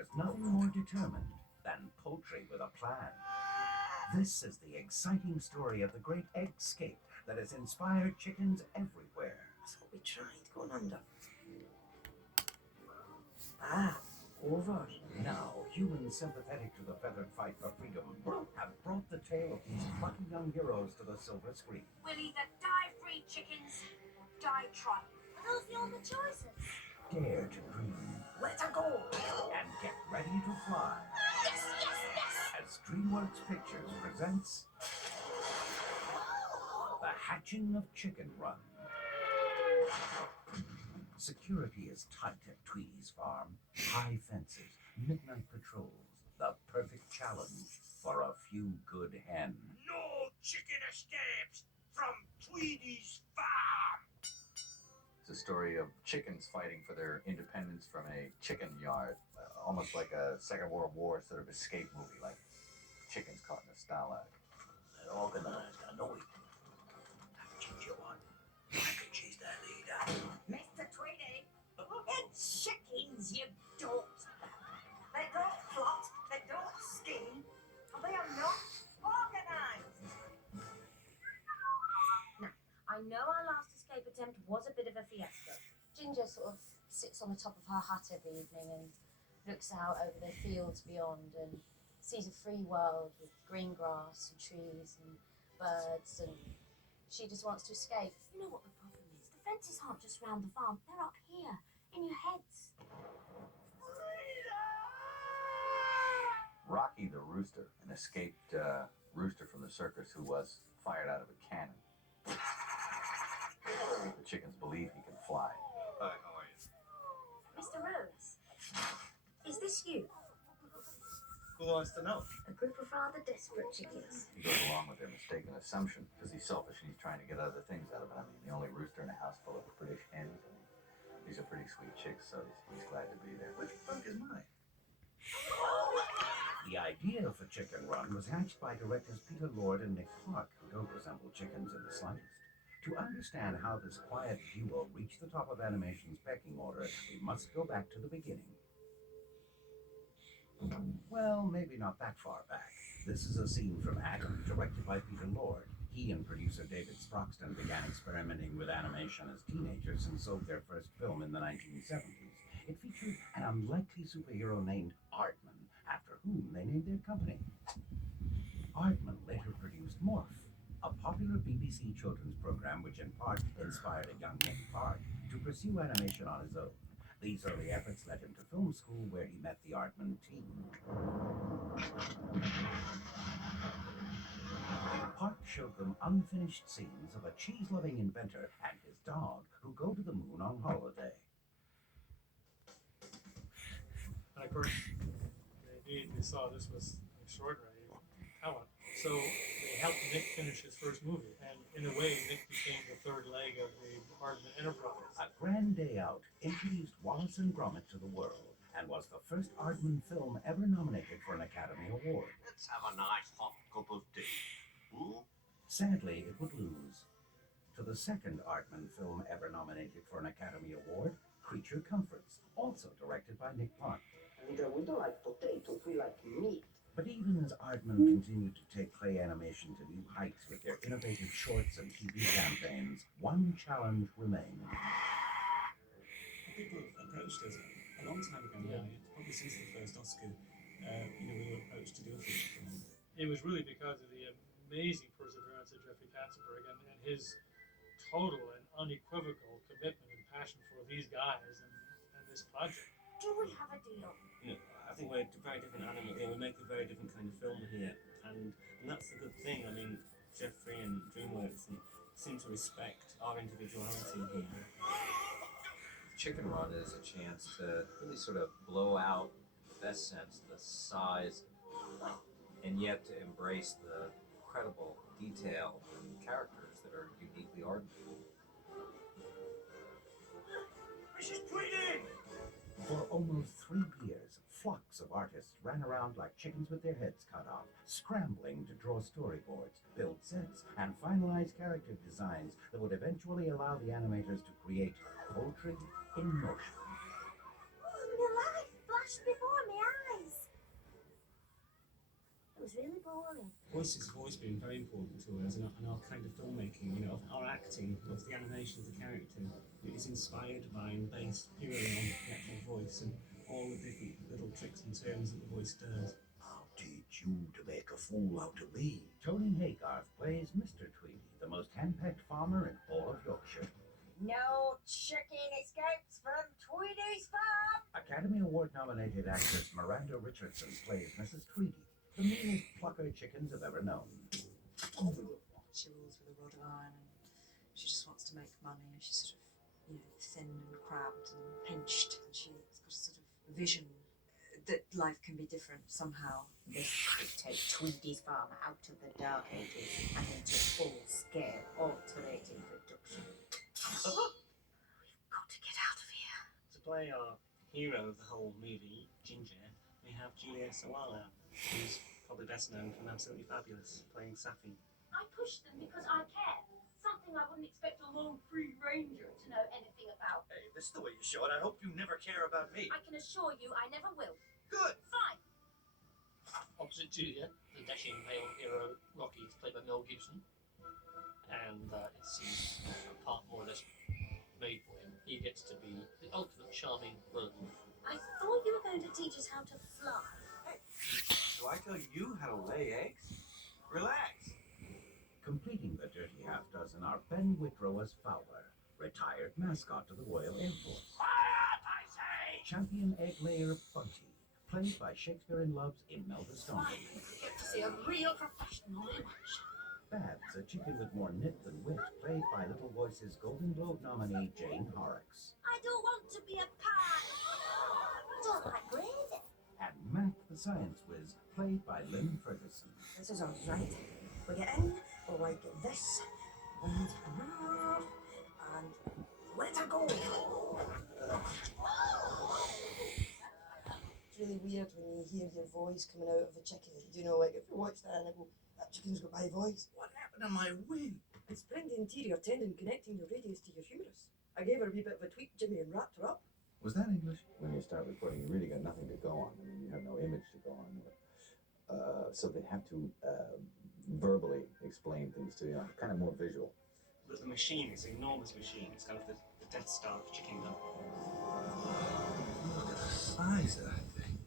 There's nothing more determined than poultry with a plan. This is the exciting story of the great eggscape that has inspired chickens everywhere. That's what we tried going under. Ah, over. Now, humans sympathetic to the feathered fight for freedom have brought the tale of these plucky young heroes to the silver screen. We'll either die free chickens, die trying. Are those the only choices? Dare to dream Let her go. and get ready to fly. Yes, yes, yes! As DreamWorks Pictures presents The Hatching of Chicken Run. Security is tight at Tweedy's farm. High fences, midnight patrols, the perfect challenge for a few good hen. No chicken escapes from Tweedy's farm! It's a story of chickens fighting for their independence from a chicken yard, almost like a Second World War sort of escape movie, like chickens caught in a stalag. They're organized, I know it. That ginger one, I think she's their leader. Mr. Tweedy, it's chickens, you dolt. They don't plot, they don't scheme, and they are not organised. Now, I know our last escape attempt was a bit of a fiasco. Ginger sort of sits on the top of her hut every evening and looks out over the fields beyond and sees a free world with green grass and trees and birds, and she just wants to escape. You know what the problem is? The fences aren't just round the farm, they're up here, in your heads. Rocky the rooster, an escaped rooster from the circus who was fired out of a cannon. The chickens believe he can fly. Hi, how are you? Mr. Rose, is this you? Who wants to know? A group of rather desperate chickens. He goes along with their mistaken assumption because he's selfish and he's trying to get other things out of it. I mean, the only rooster in a house full of British hens. I mean, these are pretty sweet chicks, so he's glad to be there. Which bunk is mine? The idea for Chicken Run was hatched by directors Peter Lord and Nick Park, who don't resemble chickens in the slightest. To understand how this quiet duo reached the top of animation's pecking order, we must go back to the beginning. Well, maybe not that far back. This is a scene from Adam, directed by Peter Lord. He and producer David Sproxton began experimenting with animation as teenagers and sold their first film in the 1970s. It featured an unlikely superhero named Aardman, after whom they named their company. Aardman later produced Morph, a popular BBC children's program which in part inspired a young Nick Park to pursue animation on his own. These early efforts led him to film school, where he met the Aardman team. Park showed them unfinished scenes of a cheese-loving inventor and his dog who go to the moon on holiday. And of course, they immediately saw this was extraordinary talent. So they helped Nick finish his first movie. And in a way, Nick became the third leg of the Aardman enterprise. A Grand Day Out introduced Wallace and Gromit to the world and was the first Aardman film ever nominated for an Academy Award. Let's have a nice hot cup of tea. Sadly, it would lose to the second Aardman film ever nominated for an Academy Award, Creature Comforts, also directed by Nick Park. We don't like potatoes, we like meat. But even as Aardman continued to take clay animation to new heights with their innovative shorts and TV campaigns, one challenge remained. People approached us a long time ago now, probably since the first Oscar, we were approached to do a feature film. It was really because of the amazing perseverance of Jeffrey Katzenberg and his total and unequivocal commitment and passion for these guys and this project. Do we have a deal? You know, I think we're very different animals here. We make a very different kind of film here, and that's the good thing. I mean, Jeffrey and DreamWorks seem to respect our individuality here. Chicken Run is a chance to really sort of blow out, in the best sense, the size, and yet to embrace the incredible detail and characters that are uniquely Aardman. Mrs. Tweedy! For almost 3 years, flocks of artists ran around like chickens with their heads cut off, scrambling to draw storyboards, build sets, and finalize character designs that would eventually allow the animators to create poultry in motion. The light flashed before my was really boring. Voices have always been very important to us, and our kind of filmmaking, you know, our acting, of the animation of the character, it is inspired by and based purely on the actual voice and all the different little tricks and turns that the voice does. I'll teach you to make a fool out of me. Tony Haygarth plays Mr. Tweedy, the most hand-picked farmer in all of Yorkshire. No chicken escapes from Tweedy's farm. Academy Award-nominated actress Miranda Richardson plays Mrs. Tweedy, the meanest plucker chickens have ever known. She rules with a rod of iron, and she just wants to make money, and she's sort of, you know, thin and crabbed and pinched, and she's got a sort of vision that life can be different somehow. This would take Tweedy's farm out of the dark ages and into full-scale alternating production. We've got to get out of here. To play our hero of the whole movie, Ginger, we have Julia Sawala, who's probably best known from Absolutely Fabulous, playing Safi. I push them because I care. Something I wouldn't expect a lone free ranger to know anything about. Hey, if this is the way you show it, I hope you never care about me. I can assure you I never will. Good. Fine. Opposite Julia, the dashing male hero Rocky is played by Mel Gibson, and it's his part more or less made for him. He gets to be the ultimate charming role. I thought you were going to teach us how to fly. Do I tell you how to lay eggs? Relax. Completing the dirty half-dozen are Ben Whitrow as Fowler, retired mascot to the Royal Air Force. Quiet, I say! Champion egg layer Bunty, played by Shakespeare in Love's Imelda Staunton. Get to see a real professional in action. Babs, a chicken with more nip than wit, played by Little Voice's Golden Globe nominee Jane Horrocks. I don't want to be a pie. I don't like gravy. And Mac, the science whiz, played by Lynn Ferguson. This is all right. We get in, we'll like this, and let her go. It's really weird when you hear your voice coming out of a chicken. You know, like if you watch that and I go, that chicken's got my voice. What happened to my wing? It's bring the anterior tendon connecting your radius to your humerus. I gave her a wee bit of a tweak, Jimmy, and wrapped her up. Was that English? When you start recording, you really got nothing to go on. I mean, you have no image to go on. So they have to verbally explain things to you, kind of more visual. But the machine is an enormous machine. It's kind of the Death Star of chickendom. Look at the size of that thing.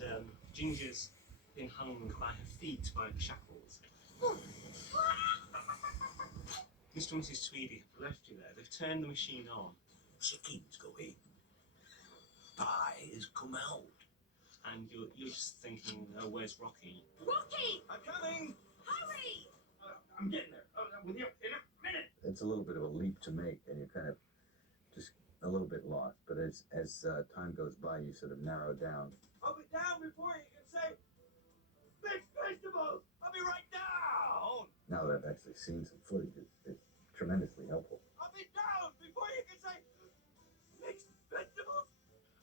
And Ginger's been hung by her feet by the shackles. Mr. and Mrs. Tweedy have left you there. They've turned the machine on. Chickens go in. Pie has come out. And you're just thinking, oh, where's Rocky? Rocky! I'm coming. Hurry! I'm getting there. With you in a minute. It's a little bit of a leap to make, and you're kind of just a little bit lost. But as time goes by, you sort of narrow down. I'll be down before you can say mixed vegetables. I'll be right down. Now that I've actually seen some footage, it's tremendously helpful. I'll be down before you can say mixed vegetables.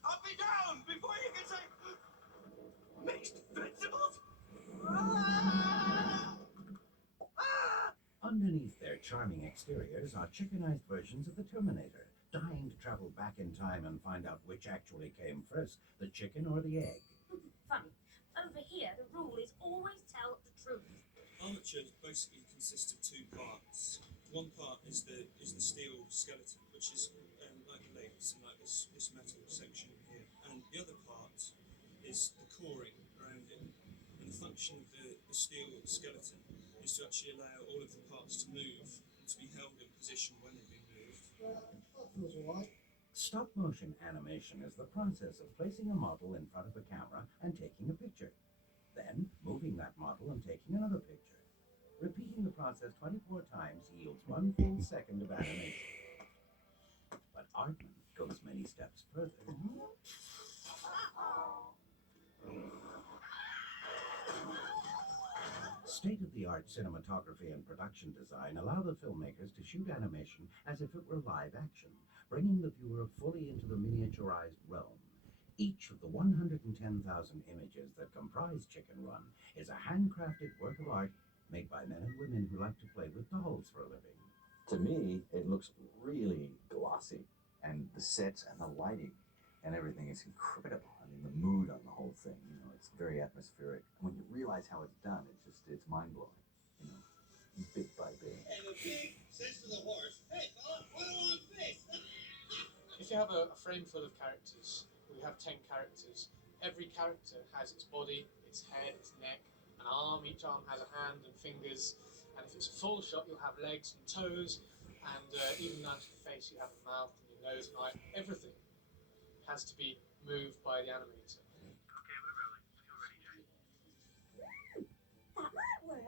I'll be down before you can say mixed vegetables. Ah! Ah! Underneath their charming exteriors are chickenized versions of the Terminator, dying to travel back in time and find out which actually came first, the chicken or the egg. Funny. Over here, the rule is always tell the truth. Armatures basically consist of two parts. One part is the steel skeleton, which is like legs and like this metal section here, and the other part is the coring around it. And the function of the steel skeleton is to actually allow all of the parts to move and to be held in position when they've been moved. That feels alright. Stop motion animation is the process of placing a model in front of a camera and taking a picture. Then moving that model and taking another picture. Repeating the process 24 times yields 1 full second of animation. But Aardman goes many steps further. State-of-the-art cinematography and production design allow the filmmakers to shoot animation as if it were live action, bringing the viewer fully into the miniaturized realm. Each of the 110,000 images that comprise Chicken Run is a handcrafted work of art made by men and women who like to play with dolls for a living. To me, it looks really glossy, and the sets and the lighting and everything is incredible. I mean, the mood on the whole thing, you know, it's very atmospheric. When you realize how it's done, it's mind-blowing, you know, bit by bit. And the pig says to the horse, "Hey, fella, what do I want this?" If you have a frame full of characters, we have 10 characters, every character has its body, its head, its neck, an arm, each arm has a hand and fingers, and if it's a full shot you'll have legs and toes, and even down to the face you have a mouth and your nose and eye. Everything has to be moved by the animator. Okay, we're rolling. You're ready, Jane. That might work.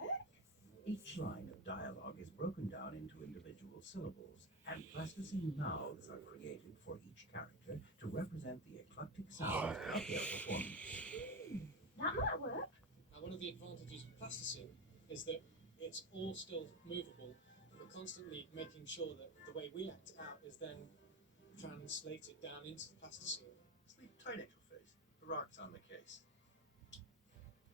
Each line of dialogue is broken down into individual syllables, and plasticine mouths are created for each character to represent the eclectic sounds of their performance. That might work. Now, one of the advantages of plasticine is that it's all still movable. We're constantly making sure that the way we act out is then translated down into the plasticine. Sleep tight at your face. The rock's on the case.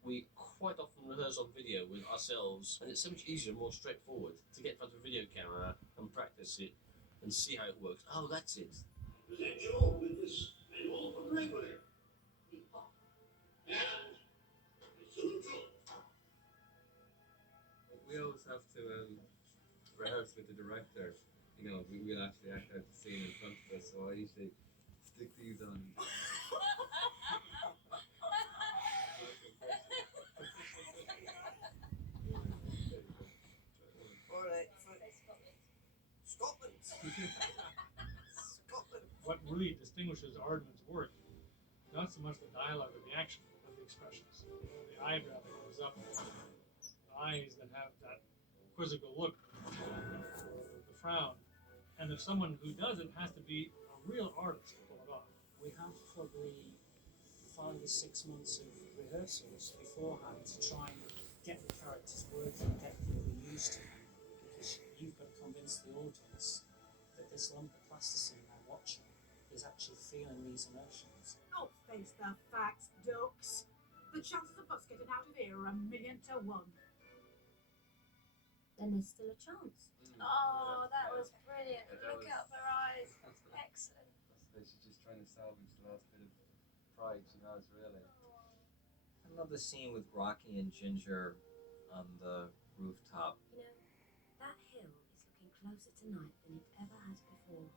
We quite often rehearse on video with ourselves, and it's so much easier and more straightforward to get in front of a video camera and practice it and see how it works. Oh, that's it. Present your witness manual for Gregory. And Sujo. We always have to rehearse with the director. You know, we'll actually act out the scene in front of us, so I usually stick these on. Alright, Scotland. Scotland. What really distinguishes Aardman's work, not so much the dialogue or the action, but the expressions. The eyebrow that goes up, the eyes that have that quizzical look, the frown. And if someone who does it has to be a real artist to pull it off. We have probably 5 or 6 months of rehearsals beforehand to try and get the characters working, get really used to them, because you've got to convince the audience that this lump of plasticine they're watching is actually feeling these emotions. Oh, face the facts, ducks. The chances of us getting out of here are 1,000,000 to 1. Then there's still a chance. Oh, that was brilliant. Look out for her eyes. Excellent. She's just trying to salvage the last bit of pride she has, really. I love the scene with Rocky and Ginger on the rooftop. You know, that hill is looking closer tonight than it ever has before.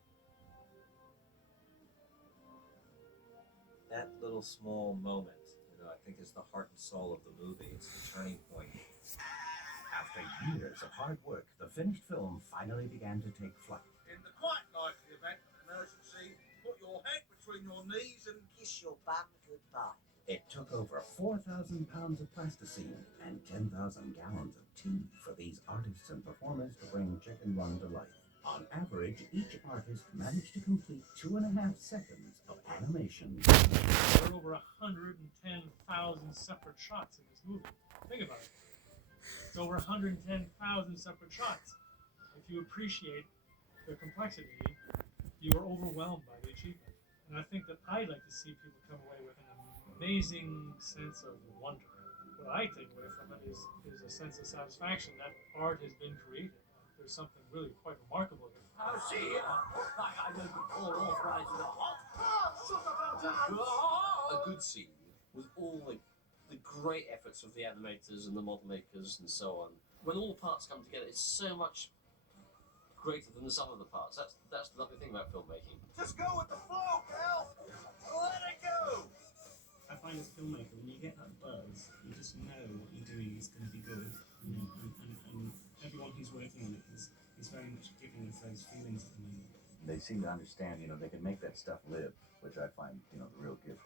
That little small moment, you know, I think is the heart and soul of the movie. It's the turning point. After years of hard work, the finished film finally began to take flight. In the quiet night of the event of an emergency, put your head between your knees and Kiss your bum goodbye. It took over 4,000 pounds of plasticine and 10,000 gallons of tea for these artists and performers to bring Chicken Run to life. On average, each artist managed to complete 2.5 seconds of animation. There are over 110,000 separate shots in this movie. Think about it. It's over 110,000 separate shots. If you appreciate the complexity, you are overwhelmed by the achievement. And I think that I'd like to see people come away with an amazing sense of wonder. What I take away from it is a sense of satisfaction that art has been created. There's something really quite remarkable here. Oh, see, I know the poor authorising the hot. A good scene with all the great efforts of the animators and the model makers and so on. When all parts come together, it's so much greater than the sum of the parts. That's the lovely thing about filmmaking. just go with the flow, pal. Let it go. I find as a filmmaker, when you get that buzz, you just know what you're doing is going to be good. You know, and everyone who's working on it is very much giving us those feelings at the moment. They seem to understand, you know, they can make that stuff live, which I find, you know, the real gift.